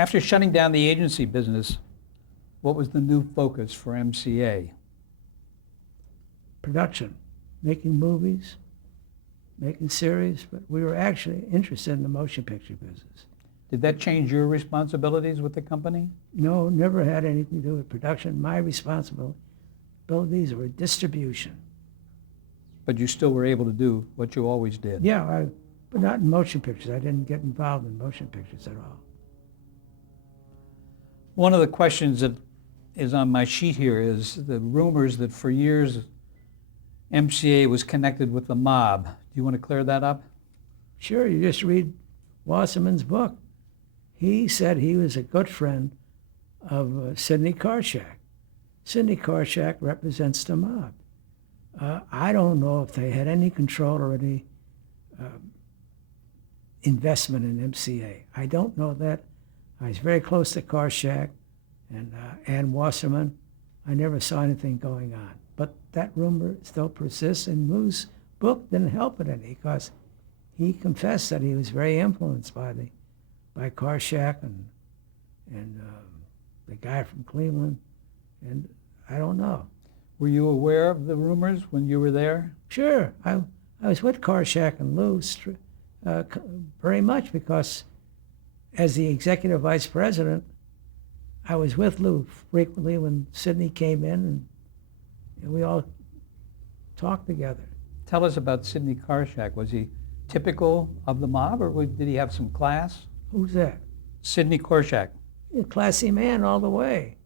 After shutting down the agency business, what was the new focus for MCA? Production, making movies, making series, but we were actually interested in the motion picture business. Did that change your responsibilities with the company? No, never had anything to do with production. My responsibilities were distribution. But you still were able to do what you always did? Yeah, but not in motion pictures. I didn't get involved in motion pictures at all. One of the questions that is on my sheet here is the rumors that for years MCA was connected with the mob. Do you want to clear that up? Sure, you just read Wasserman's book. He said he was a good friend of Sidney Korshak. Sidney Korshak represents the mob. I don't know if they had any control or any investment in MCA. I don't know that. I was very close to Korshak and Wasserman. I never saw anything going on. But that rumor still persists, and Lou's book didn't help it any because he confessed that he was very influenced by Korshak and the guy from Cleveland, and I don't know. Were you aware of the rumors when you were there? Sure, I was with Korshak and Lou very much because as the executive vice president, I was with Lou frequently when Sidney came in, and we all talked together. Tell us about Sidney Korshak. Was he typical of the mob, or did he have some class? Who's that? Sidney Korshak. He's a classy man all the way.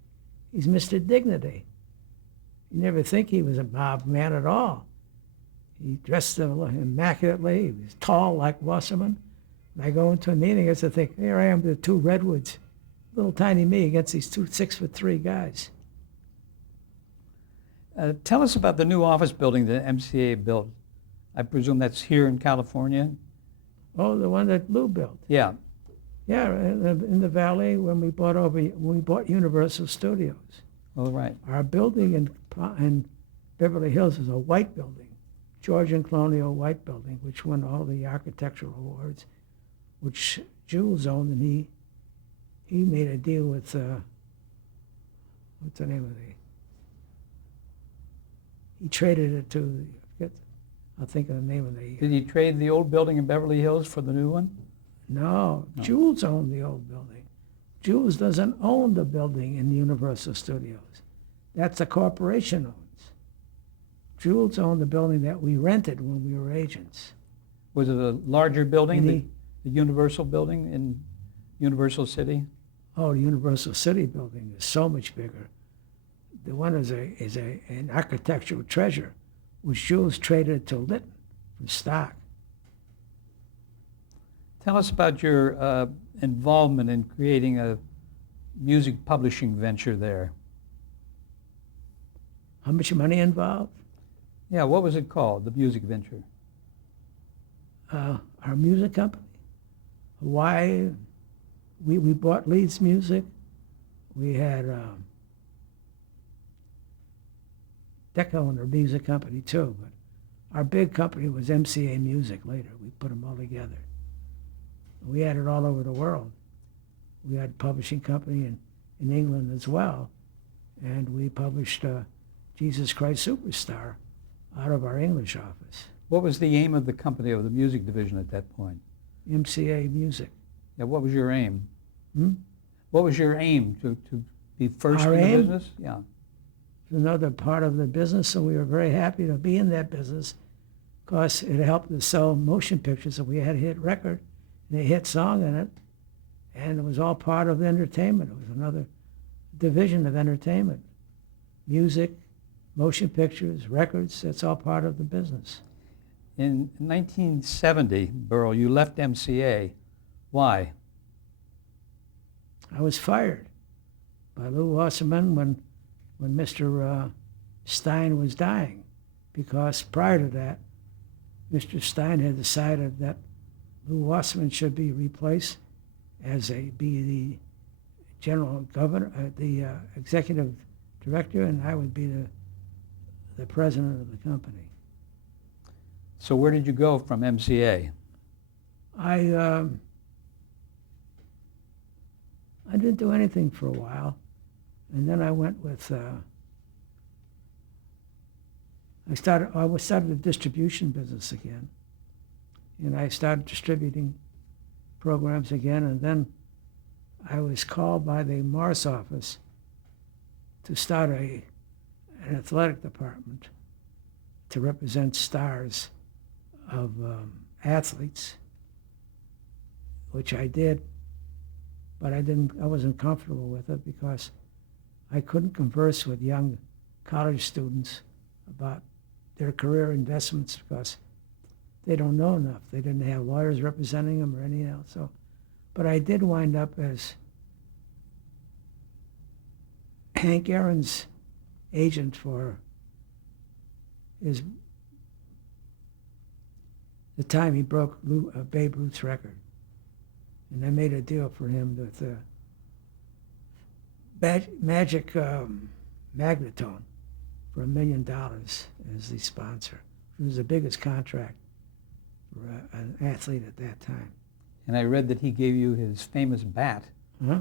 He's Mr. Dignity. You never think he was a mob man at all. He dressed immaculately. He was tall like Wasserman. When I go into a meeting, I used to think, here I am with the two redwoods, little tiny me against these two 6'3" guys. Tell us about the new office building that MCA built. I presume that's here in California? Oh, the one that Lou built. Yeah. Yeah, in the Valley when we bought Universal Studios. Oh, right. Our building in Beverly Hills is a white building, Georgian colonial white building, which won all the architectural awards, which Jules owned, and he made a deal with what's the name of he traded it to, I'll think of the name of the. Did he trade the old building in Beverly Hills for the new one? No, Jules owned the old building. Jules doesn't own the building in Universal Studios. That's a corporation owns. Jules owned the building that we rented when we were agents. Was it a larger building, And the Universal building in Universal City? Oh, the Universal City building is so much bigger. The one is an architectural treasure, which Jules traded to Litton for stock. Tell us about your involvement in creating a music publishing venture there. How much money involved? Yeah, what was it called, the music venture? Our music company, Hawaii. We bought Leeds Music. We had Decca owned our music company too, but our big company was MCA Music later. We put them all together. We had it all over the world. We had a publishing company in England as well, and we published Jesus Christ Superstar out of our English office. What was the aim of the company, of the music division at that point? MCA Music. Yeah, what was your aim? Hmm? What was your aim, to be first Our in the aim? business? Yeah. It's another part of the business, so we were very happy to be in that business because it helped us sell motion pictures. So we had a hit record and a hit song in it, and it was all part of the entertainment. It was another division of entertainment. Music, motion pictures, records, that's all part of the business. In 1970, Berle, you left MCA. Why? I was fired by Lou Wasserman when Mr. Stein was dying, because prior to that, Mr. Stein had decided that Lou Wasserman should be replaced be the general governor, the executive director, and I would be the president of the company. So where did you go from I didn't do anything for a while. And then I went with, I started the distribution business again. And I started distributing programs again. And then I was called by the Morris office to start an athletic department to represent stars of athletes, which I did, but I wasn't comfortable with it because I couldn't converse with young college students about their career investments because they don't know enough. They didn't have lawyers representing them or anything else. So, but I did wind up as Hank Aaron's agent for the time he broke Babe Ruth's record. And I made a deal for him with Magic Magnetone for $1 million as the sponsor. It was the biggest contract for an athlete at that time. And I read that he gave you his famous bat, Huh?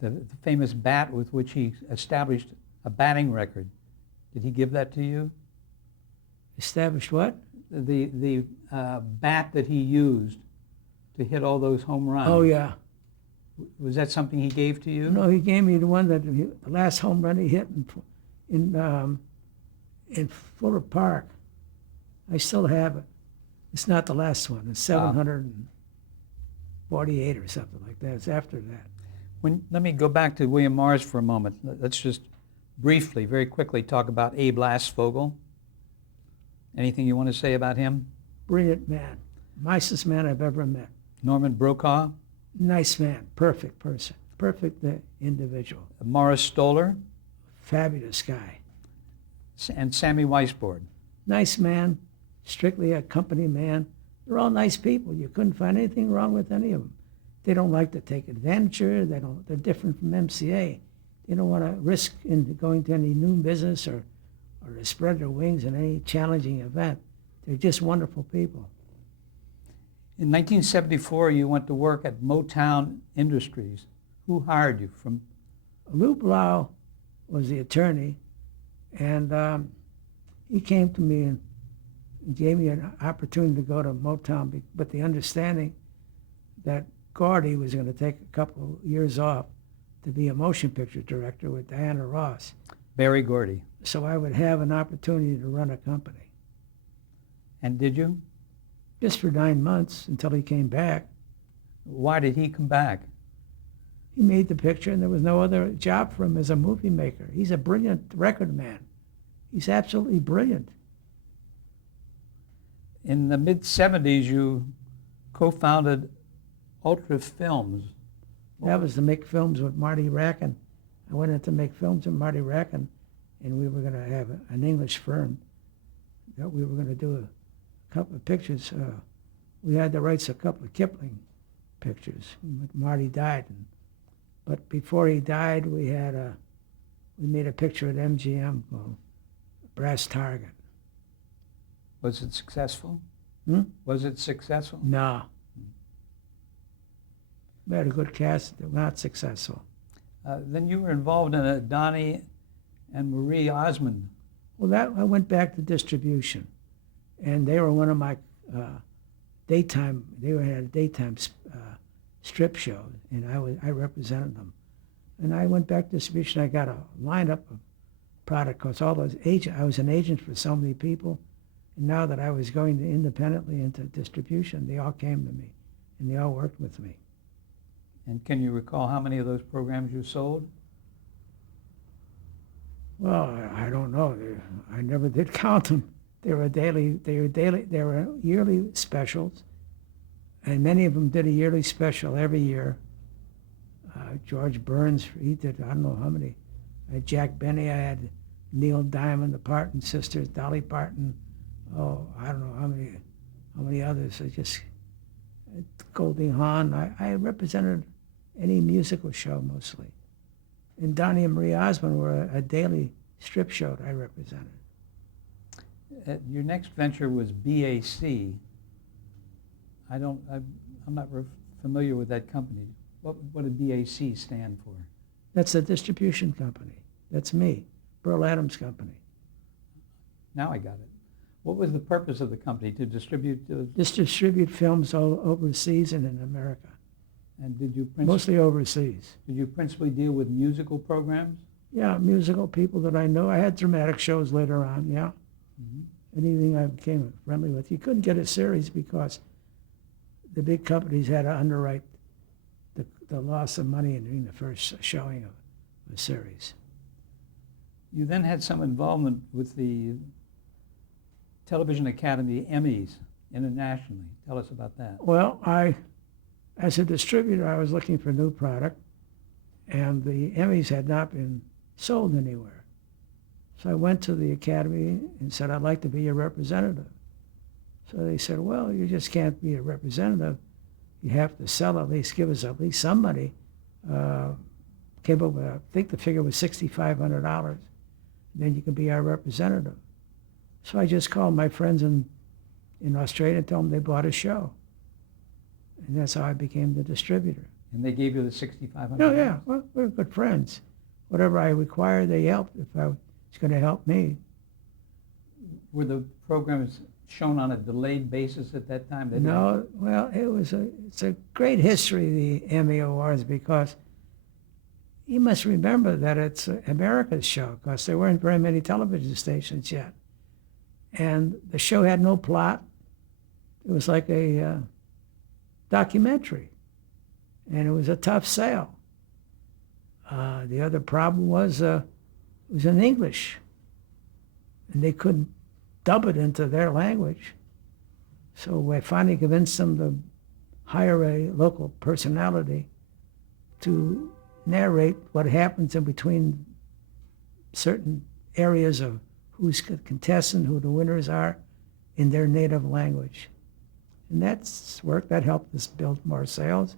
the famous bat with which he established a batting record. Did he give that to you? Established what? The bat that he used to hit all those home runs. Oh, yeah. Was that something he gave to you? No, he gave me the one the last home run he hit in Fuller Park. I still have it. It's not the last one. It's 748 or something like that. It's after that. Let me go back to William Morris for a moment. Let's just briefly, very quickly, talk about Abe Lastfogel. Anything you want to say about him? Brilliant man. Nicest man I've ever met. Norman Brokaw? Nice man. Perfect person. Perfect individual. Morris Stoller? Fabulous guy. And Sammy Weisbord? Nice man. Strictly a company man. They're all nice people. You couldn't find anything wrong with any of them. They don't like to take advantage. They're different from MCA. They don't want to risk in going to any new business or to spread their wings in any challenging event. They're just wonderful people. In 1974, you went to work at Motown Industries. Who hired you from? Lou Blau was the attorney, and he came to me and gave me an opportunity to go to Motown, but the understanding that Gordy was going to take a couple of years off to be a motion picture director with Diana Ross. Berry Gordy. So I would have an opportunity to run a company. And did you? Just for 9 months until he came back. Why did he come back? He made the picture and there was no other job for him as a movie maker. He's a brilliant record man. He's absolutely brilliant. In the mid-'70s, you co-founded Ultra Films. That was to make films with Marty Rackin. I went in to make films with Marty Rackin, and we were going to have an English firm that we were going to do a couple of pictures. We had the rights to a couple of Kipling pictures. Marty died, but before he died, we made a picture at MGM called Brass Target. Was it successful? Was it successful? No. We had a good cast, not successful. Then you were involved in a Donnie and Marie Osmond. Well, I went back to distribution, and they were one of my daytime. They had a daytime strip show, and I represented them. And I went back to distribution. I got a lineup of product because I was an agent for so many people, and now that I was going independently into distribution, they all came to me, and they all worked with me. And can you recall how many of those programs you sold? Well, I don't know. I never did count them. They were yearly specials, and many of them did a yearly special every year. George Burns, he did, I don't know how many. I had Jack Benny, I had Neil Diamond, the Parton sisters, Dolly Parton. Oh, I don't know how many others. Goldie Hawn. I represented any musical show mostly. And Donnie and Marie Osmond were a daily strip show that I represented. Your next venture was BAC. I'm not familiar with that company. What did BAC stand for? That's a distribution company. That's me, Berle Adams Company. Now I got it. What was the purpose of the company? To distribute? Just distribute films all overseas and in America, And mostly overseas. did you principally deal with musical programs? Yeah, musical people that I know. I had dramatic shows later on, yeah. Mm-hmm. Anything I became friendly with. You couldn't get a series because the big companies had to underwrite the loss of money in doing the first showing of a series. You then had some involvement with the Television Academy Emmys internationally. Tell us about that. Well, as a distributor, I was looking for new product, and the Emmys had not been sold anywhere. So I went to the Academy and said, I'd like to be a representative. So they said, well, you just can't be a representative. You have to sell at least, give us at least some money. Came up with, I think the figure was $6,500. Then you can be our representative. So I just called my friends in Australia and told them they bought a show. And that's how I became the distributor. And they gave you the $6,500? Oh, yeah. Well, we're good friends. Whatever I required, they helped if I was going to help me. Were the programs shown on a delayed basis at that time? No, well, it's a great history, the Emmy Awards, because you must remember that it's America's show, because there weren't very many television stations yet. And the show had no plot. It was like a documentary, and it was a tough sale. The other problem was it was in English, and they couldn't dub it into their language. So I finally convinced them to hire a local personality to narrate what happens in between certain areas of who's the contestant, who the winners are, in their native language. And that's worked. That helped us build more sales.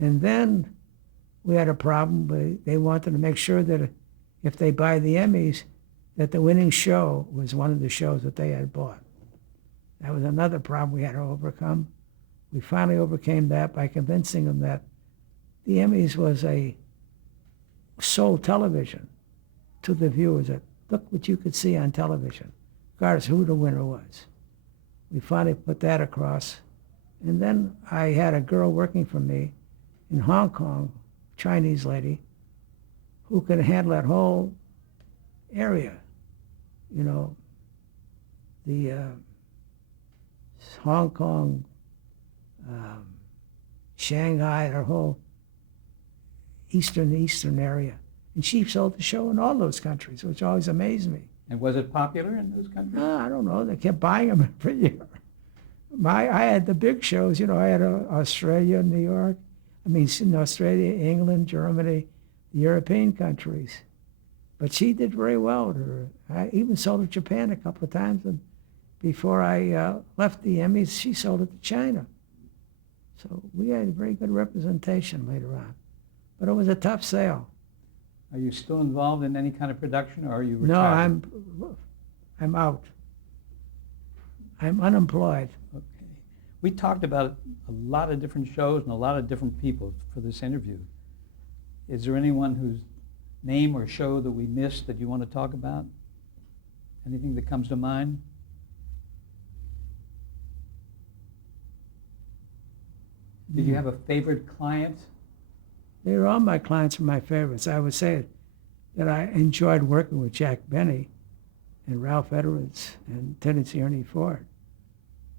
And then we had a problem. They wanted to make sure that if they buy the Emmys, that the winning show was one of the shows that they had bought. That was another problem we had to overcome. We finally overcame that by convincing them that the Emmys was a sold television to the viewers, that look what you could see on television, regardless of who the winner was. We finally put that across. And then I had a girl working for me in Hong Kong, Chinese lady, who could handle that whole area. You know, the Hong Kong, Shanghai, our whole eastern area. And she sold the show in all those countries, which always amazed me. And was it popular in those countries? I don't know. They kept buying them every year. I had the big shows. You know, I had Australia, New York. I mean, in Australia, England, Germany, the European countries. But she did very well with her. I even sold it to Japan a couple of times. And before I left the Emmys, she sold it to China. So we had very good representation later on. But it was a tough sale. Are you still involved in any kind of production, or are you No, retired? I'm out. I'm unemployed. Okay. We talked about a lot of different shows and a lot of different people for this interview. Is there anyone whose name or show that we missed that you want to talk about? Anything that comes to mind? Did you have a favorite client? They were all my clients were my favorites. I would say that I enjoyed working with Jack Benny and Ralph Edwards and Tennessee Ernie Ford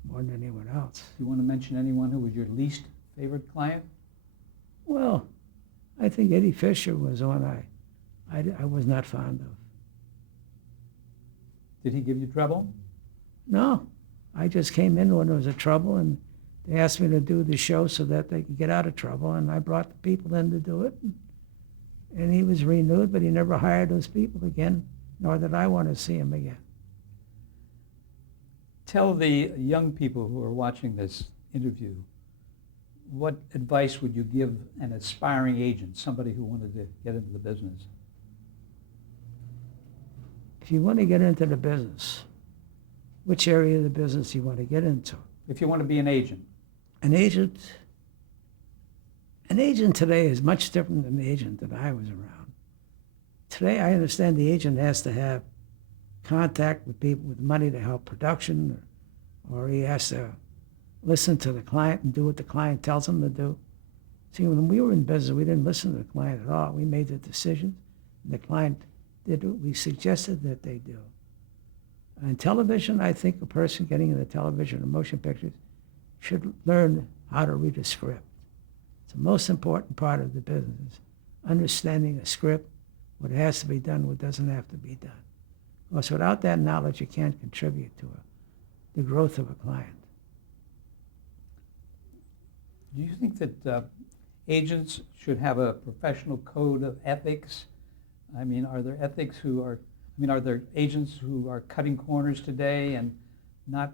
more than anyone else. Do you want to mention anyone who was your least favorite client? Well, I think Eddie Fisher was the one I was not fond of. Did he give you trouble? No, I just came in when there was a trouble, and they asked me to do the show so that they could get out of trouble, and I brought the people in to do it. And he was renewed, but he never hired those people again, nor did I want to see him again. Tell the young people who are watching this interview, what advice would you give an aspiring agent, somebody who wanted to get into the business? If you want to get into the business, which area of the business you want to get into? If you want to be an agent. An agent An agent today is much different than the agent that I was around. Today, I understand the agent has to have contact with people with money to help production, or he has to listen to the client and do what the client tells him to do. See, when we were in business, we didn't listen to the client at all. We made the decisions, and the client did what we suggested that they do. In television, I think a person getting into television or motion pictures should learn how to read a script. It's the most important part of the business, understanding a script, what has to be done, what doesn't have to be done. Because without that knowledge, you can't contribute to the growth of a client. Do you think that agents should have a professional code of ethics? I mean, are there are there agents who are cutting corners today and not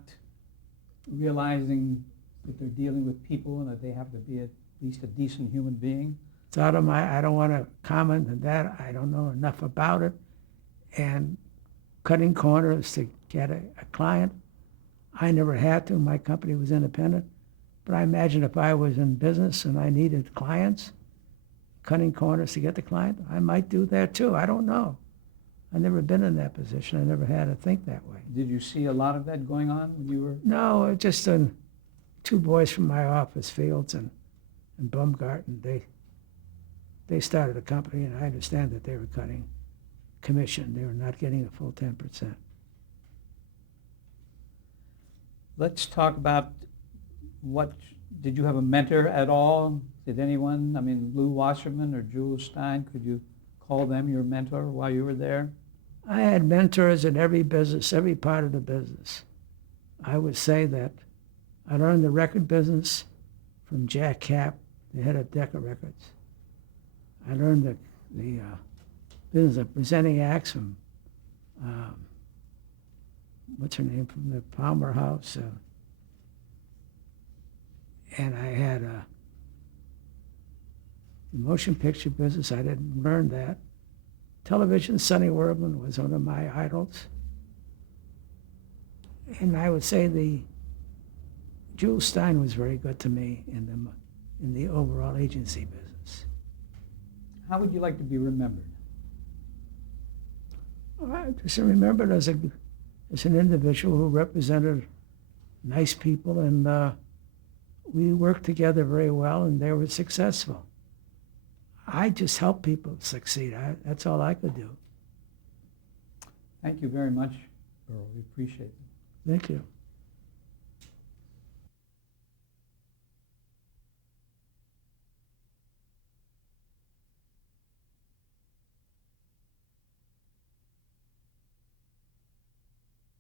realizing that they're dealing with people and that they have to be at least a decent human being? So I don't want to comment on that. I don't know enough about it. And cutting corners to get a client, I never had to. My company was independent. But I imagine if I was in business and I needed clients, cutting corners to get the client, I might do that too. I don't know. I've never been in that position. I never had to think that way. Did you see a lot of that going on when you were? No, just two boys from my office, Fields and Baumgarten, they started a company, and I understand that they were cutting commission. They were not getting a full 10%. Let's talk about did you have a mentor at all? Did anyone, Lou Wasserman or Jules Stein, could you call them your mentor while you were there? I had mentors in every business, every part of the business. I would say that I learned the record business from Jack Kapp, the head of Decca Records. I learned the business of presenting acts from, what's her name, from the Palmer House. And I had the motion picture business. I didn't learn that. Television, Sonny Werman was one of my idols. And I would say Jules Stein was very good to me in the overall agency business. How would you like to be remembered? I just remembered as an individual who represented nice people, and we worked together very well, and they were successful. I just helped people succeed. That's all I could do. Thank you very much, Berle. We appreciate it. Thank you.